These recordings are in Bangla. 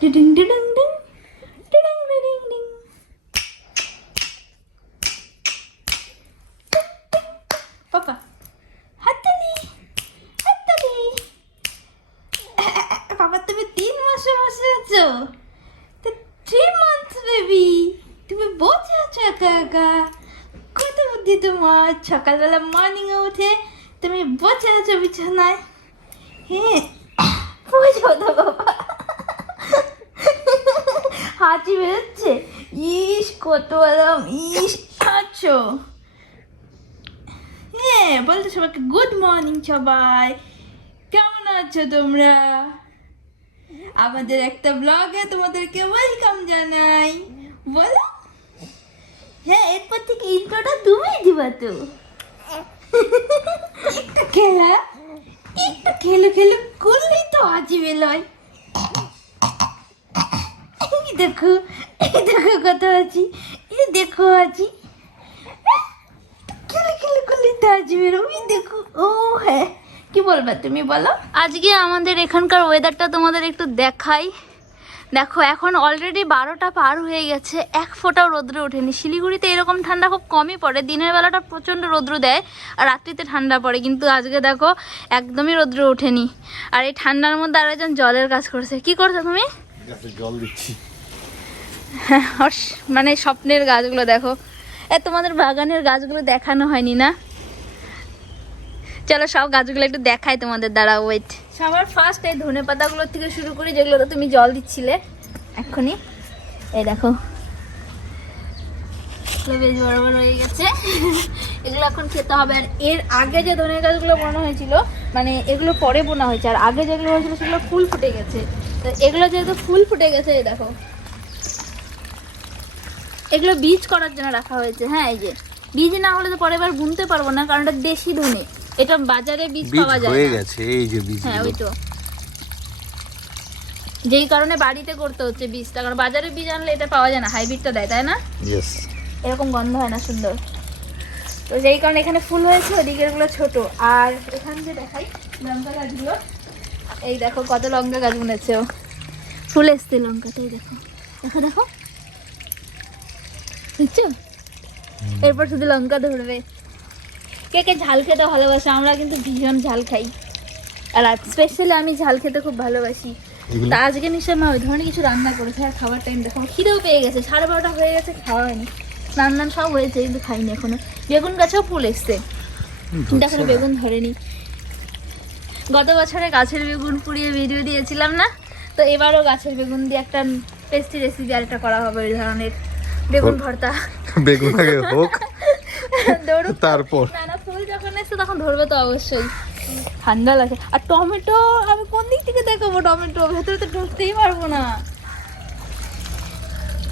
ডিডিং ডিডিং ডিং ডিডিং ডিডিং ডিং পাপা হাততালি বাবা তুমি তিন মাসে বসে আছো? থ্রি মান্থস বেবি তুমি বসে আছো কত বুদ্ধি তোমার? সকালবেলা মর্নিংয়ে উঠে তুমি বসে আছো বিছানায়? হ্যাঁ বুঝো তো বাবা হাঁচি বেরোচ্ছে? ইস কত আরাম ইস আছো হ্যাঁ বলতো সবাইকে গুড মর্নিং সবাই। কেমন আছো তোমরা? আমাদের একটা ব্লগে তোমাদেরকে ওয়েলকাম জানাই। বলো। হ্যাঁ এরপর থেকে ইন্ট্রোটা তুমি দিবা তো। একটু খেলা। একটু খেলো খেলো, করলেই তো আজি বেলয় এই দেখো এই দেখো কত আছি, এই দেখো আছি। খেলে খেলে, করলেই তো আজিবে ওই দেখো, ও হ্যাঁ। কি বলবা তুমি বলো? আজকে আমাদের এখানকার ওয়েদারটা তোমাদের একটু দেখাই। দেখো এখন অলরেডি বারোটা পার হয়ে গেছে। এক ফোঁটাও রৌদ্র ওঠেনি। শিলিগুড়িতে এরকম ঠান্ডা খুব কমই পড়ে। দিনের বেলাটা প্রচণ্ড রৌদ্র দেয় আর রাত্রিতে ঠান্ডা পড়ে। কিন্তু আজকে দেখো একদমই রৌদ্র ওঠেনি। আর এই ঠান্ডার মধ্যে আর একজন জলের কাজ করছে। কি করছ তুমি? জল দিচ্ছি। হ্যাঁ, মানে স্বপ্নের গাছগুলো দেখো। এ তোমাদের বাগানের গাছগুলো দেখানো হয়নি না? চলো সব গাছগুলো একটু দেখাই তোমাদের। দ্বারা ওয়েট সবার ফার্স্ট এই ধনে পাতাগুলোর থেকে শুরু করি, যেগুলোতে তুমি জল দিচ্ছিলে, এক্ষুনি। এই দেখো। বেশ বড় বড় হয়ে গেছে। এগুলো এখন খেতে হবে। আর এর আগে যে ধনে গাছগুলো বোনা হয়েছিল মানে এগুলো পরে বোনা হয়েছে, আর আগে যেগুলো হয়েছিল সেগুলো ফুল ফুটে গেছে। তো এগুলো যেহেতু ফুল ফুটে গেছে, এই দেখো। এগুলো বীজ করার জন্য রাখা হয়েছে। হ্যাঁ এই যে। বীজ না হলে তো পরের বার বুনতে পারব না, কারণ এটা দেশি ধনে। এটা বাজারে বীজ পাওয়া যায় হয়ে গেছে এই যে বীজ হ্যাঁ ওই তো। যেই কারণে বাড়িতে করতে হচ্ছে বীজটা কারণ বাজারে বীজ আনলে এটা পাওয়া যায় না হাইব্রিডটা দেয় তাই না? ইয়েস এরকম গন্ধ হয় না সুন্দর। তো যেই কারণে এখানে ফুল হয়েছে ওদিকেরগুলো ছোট। আর এখান যে দেখাই লঙ্কা গাছগুলো। এই দেখো কত লঙ্কা গাছ বুনেছে। ও ফুল এসছে লঙ্কাটাই দেখো। দেখো দেখো। বুঝছ? এরপর শুধু লঙ্কা ধরবে। কে কে ঝাল খেতে ভালোবাসে আমরা কিন্তু ভীষণ ঝাল খাই। আর স্পেশালি আমি ঝাল খেতে খুব ভালোবাসি। তা আজকে নিশ্চয় মা ওই ধরনের কিছু রান্না করেছে আর খাবার টাইম দেখো খিদেও পেয়ে গেছে সাড়ে বারোটা হয়ে গেছে খাওয়া হয়নি। রান সব হয়েছে কিন্তু খাইনি এখনও। বেগুন গাছেও ফুল এসছে। কিন্তু এখনও বেগুন ধরেনি। গত বছরে গাছের বেগুন পুড়িয়ে ভিডিও দিয়েছিলাম না? তো এবারও গাছের বেগুন দিয়ে একটা টেস্টি রেসিপি আরেকটা করা হবে ওই ধরনের। বেগুন ভর্তা। বেগুন আগে হোক তারপর। এসছে তখন ধরবে তো অবশ্যই। ঠান্ডা লাগে। আর টমেটো আমি কোন দিক থেকে দেখাবো টমেটো? ভেতরে তো ঢুকতেই পারব না।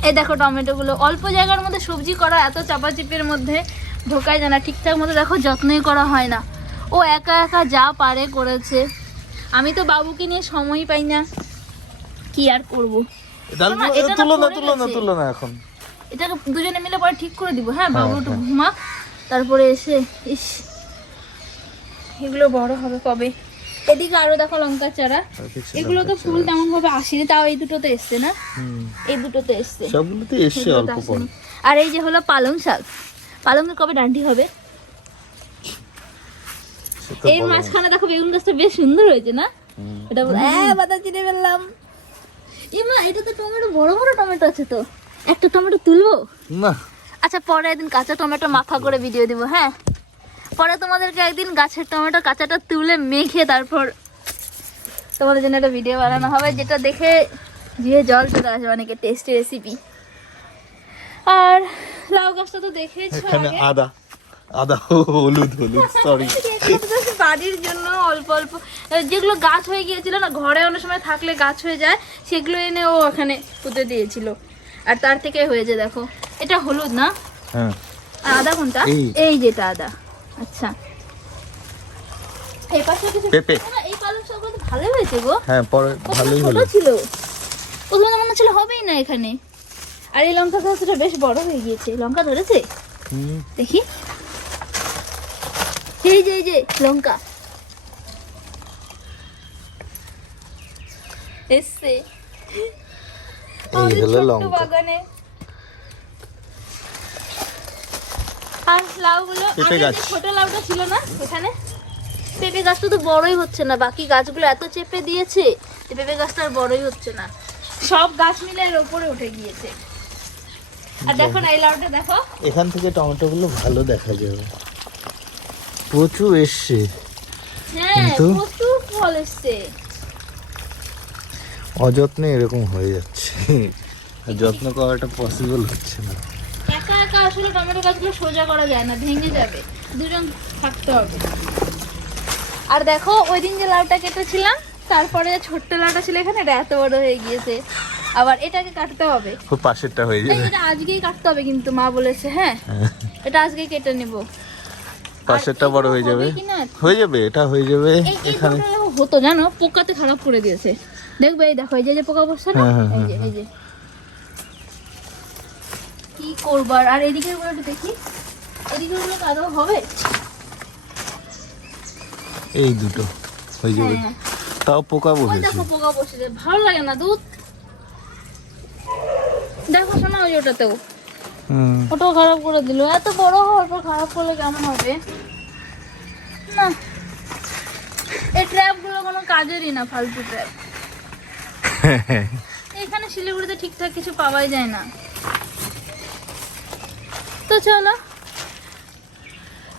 এই দেখো টমেটোগুলো। অল্প জায়গার মধ্যে সবজি করা এত চাপাচিপের মধ্যে ঢোকায় যায় না। ঠিকঠাক মতো দেখো যত্নই করা হয় না। ও একা একা যা পারে করেছে। আমি তো বাবুকে নিয়ে সময় পাই না। কি আর করব? না, তুলো না তুলো না তুলো না এখন। এটাকে দুজনে মিলে পরে ঠিক করে দিব। হ্যাঁ বাবু হ্যাঁ, একটু হ্যাঁ। ঘুমা তারপরে এসে ইস। এগুলো বড় হবে কবে? এদিকে আরও দেখো লঙ্কা চারা। এগুলো তো ফুল তেমন ভাবে আসেনি তাও এই দুটো তো এসছে না? এই দুটো তো এসছে। সবগুলোতে এসছে অল্প পর। আর এই যে হলো পালং শাক। পালংয়ের কবে ডান্ডি হবে? বড়। মাঝখানে দেখো বেগুন গাছটা বেশ সুন্দর হয়েছে না? এটা বল- হ্যাঁ পাতা চিনে ফেললাম। ইমা এটা তো টমেটো বড় বড় টমেটো আছে তো। একটা টমেটো তুলবো? না। আচ্ছা পরে একদিন কাঁচা টমেটো মাখা করে ভিডিও দিব হ্যাঁ? পরে তোমাদেরকে একদিন গাছের টমেটো কাঁচাটা তুলে মেখে তারপর তোমাদের জন্য একটা ভিডিও বানানো হবে যেটা দেখে জিয়ে জল চলে আসবে অনেকে টেস্টি রেসিপি আর লাউ গাছটা তো দেখেছ আদা আদা হলুদ হলুদ সরি বাড়ির জন্য অল্প অল্প যেগুলো গাছ হয়ে গিয়েছিল না ঘরে অনেক সময় থাকলে গাছ হয়ে যায় সেগুলো এনে ও ওখানে পুঁতে দিয়েছিল। আর তার থেকে হয়েছে দেখো এটা হলুদ না? হ্যাঁ। আদা কোনটা। এই যেটা আদা। আচ্ছা। এই পাশে কিছু পেঁপে। এই পালং শাকগুলো তো ভালো হয়েছে গো। হ্যাঁ পরে ভালোই হলো। ছিল। প্রথমে মনে হচ্ছিল হবেই না এখানে। আর এই লঙ্কা গাছটা বেশ বড় হয়ে গিয়েছে। লঙ্কা ধরেছে? দেখি। এই যে এই যে লঙ্কা। এসছে। এই হলো লঙ্কা। বাগানে। আর লাউগুলো পেঁপে গাছ। ছোট লাউটা ছিল না এখানে পেঁপে গাছটা তো বড়ই হচ্ছে না বাকি গাছগুলো এত চেপে দিয়েছে যে পেঁপে গাছটা আর বড়ই হচ্ছে না। সব গাছ মিলে এর ওপরে উঠে গিয়েছে। আর দেখো না এই লাউটা দেখো। এখান থেকে টমেটো গুলো ভালো দেখা যাবে। প্রচুর এসছে। হ্যাঁ প্রচুর ফল এসছে। অযত্নে এরকম হয়ে যাচ্ছে। যত্ন করাটা পসিবল হচ্ছে না। একা আসলে টমেটো গাছগুলো সোজা করা যায় না ভেঙে যাবে। দুজন থাকতে হবে। আর দেখো ওই দিন যে লাউটা কেটেছিলাম তারপরে যে ছোট্ট লাউটা ছিল এখানে এটা এত বড় হয়ে গিয়েছে। আবার এটাকে কাটতে হবে। খুব পাশেরটা হয়ে যাবে। এটা আজকেই কাটতে হবে কিন্তু মা বলেছে হ্যাঁ? এটা আজকেই কেটে নেব। পাশেরটা বড় হয়ে যাবে? হয়ে যাবে এটা হয়ে যাবে এখানে। হতো জানো? পোকাতে খারাপ করে দিয়েছে। দেখবে এই দেখো এই যে পোকা বসছে না? হ্যাঁ, হ্যাঁ, এই যে এই যে। করব আর আর এদিকেরগুলো একটু দেখি। এদিকেরগুলো হবে? এই দুটো হয়ে যাবে। হ্যাঁ তাও পোকা বসেছে। দেখো পোকা বসেছে। ভালো লাগে না দুধ? দেখো শোনা ওই ওটাতেও। ওটাও খারাপ করে দিল। এত বড় হওয়ার পর খারাপ করলে কেমন হবে? না। এই ট্র্যাপগুলো কোনো কাজেরই না ফালতু ট্র্যাপ এখানে শিলিগুড়িতে ঠিকঠাক কিছু পাওয়াই যায় না। তো চলো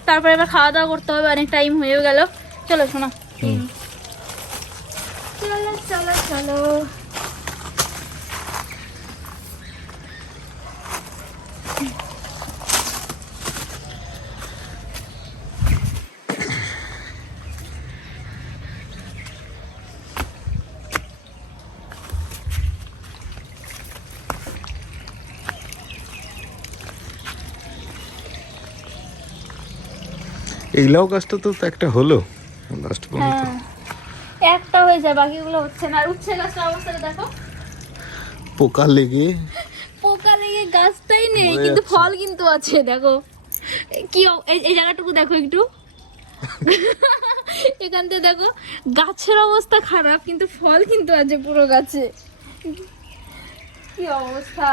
তারপরে এবার খাওয়া দাওয়া করতে হবে অনেক টাইম হয়েও গেল। চলো শোনা। চলো চলো চলো। এই লাউ গাছটা তো একটা হলো। লাস্ট পর্যন্ত। হ্যাঁ। একটা হয়ে যায় বাকিগুলো হচ্ছে না। আর উচ্ছে গাছটার অবস্থাটা দেখো। পোকা লেগে। পোকা লেগে গাছটাই নেই কিন্তু ফল কিন্তু আছে দেখো। কি এই এই জায়গাটুকু দেখো একটু। এখান থেকে দেখো গাছের অবস্থা খারাপ কিন্তু ফল কিন্তু আছে পুরো গাছে। কি অবস্থা?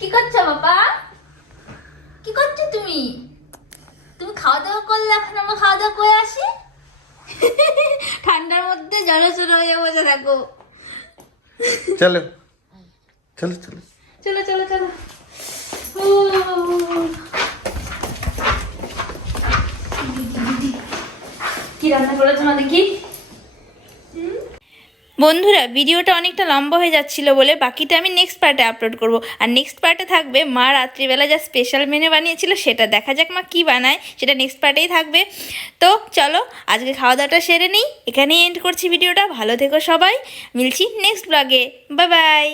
কি করছ বাবা? কি করছ তুমি? তুমি খাওয়া দাওয়া করলে এখন আমরা খাওয়া দাওয়া করে আসি? ঠান্ডার মধ্যে জলে চলে হয়ে বসে থাকো। চলো। চলো চলো। চলো চলো চলো। কি রান্না করেছ না দেখি? বন্ধুরা, ভিডিওটা অনেকটা লম্বা হয়ে যাচ্ছিল বলে বাকিটা আমি নেক্সট পার্টে আপলোড করব। আর নেক্সট পার্টে থাকবে, মা রাত্রিবেলা যা স্পেশাল মেনু বানিয়েছিল সেটা। দেখা যাক মা কী বানায়, সেটা নেক্সট পার্টেই থাকবে। তো চলো, আজকে খাওয়া দাওয়াটা সেরে নিই। এখানেই এন্ড করছি ভিডিওটা। ভালো থেকো সবাই। মিলছি নেক্সট ব্লগে বাই বাই